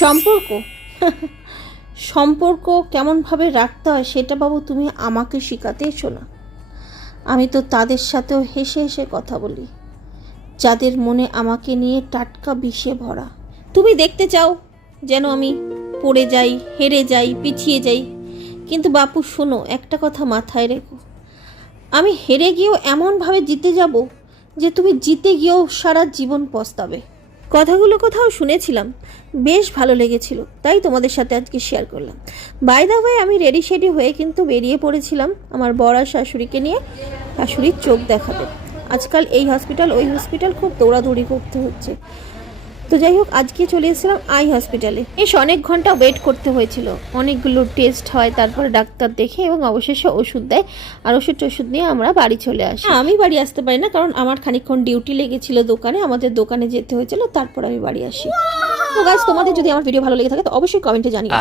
সম্পর্ক সম্পর্ক কেমনভাবে রাখতে হয় সেটা বাবু তুমি আমাকে শেখাতে এসো না। আমি তো তাদের সাথেও হেসে হেসে কথা বলি যাদের মনে আমাকে নিয়ে টাটকা বিষে ভরা। তুমি দেখতে চাও যেন আমি পড়ে যাই, হেরে যাই, পিছিয়ে যাই, কিন্তু বাপু শোনো, একটা কথা মাথায় রেখো, আমি হেরে গিয়েও এমনভাবে জিতে যাব যে তুমি জিতে গিয়েও সারা জীবন পস্তাবে। কথাগুলো কোথাও শুনেছিলাম, বেশ ভালো লেগেছিল, তাই তোমাদের সাথে আজকে শেয়ার করলাম। বাই দ্য ওয়ে, আমি রেডি শেডি হয়ে কিন্তু বেরিয়ে পড়েছিলাম আমার বর আর শাশুড়িকে নিয়ে শাশুড়ির চোখ দেখাতে। আজকাল এই হসপিটাল ওই হসপিটাল খুব দৌড়াদৌড়ি করতে হচ্ছে। তো যাই হোক, আজকে চলে এসেছিলাম আই হসপিটালে। বেশ অনেক ঘন্টা ওয়েট করতে হয়েছিল, অনেকগুলো টেস্ট হয়, তারপরে ডাক্তার দেখে এবং অবশেষে ওষুধ দেয়, আর ওষুধ নিয়ে আমরা বাড়ি চলে আসি। আমি বাড়ি আসতে পারি না, কারণ আমার খানিকক্ষণ ডিউটি লেগেছিল দোকানে, আমাদের দোকানে যেতে হয়েছিল, তারপর আমি বাড়ি আসি। তো গাইস, তোমাদের যদি আমার ভিডিও ভালো লেগে থাকে তো অবশ্যই কমেন্টে জানিও।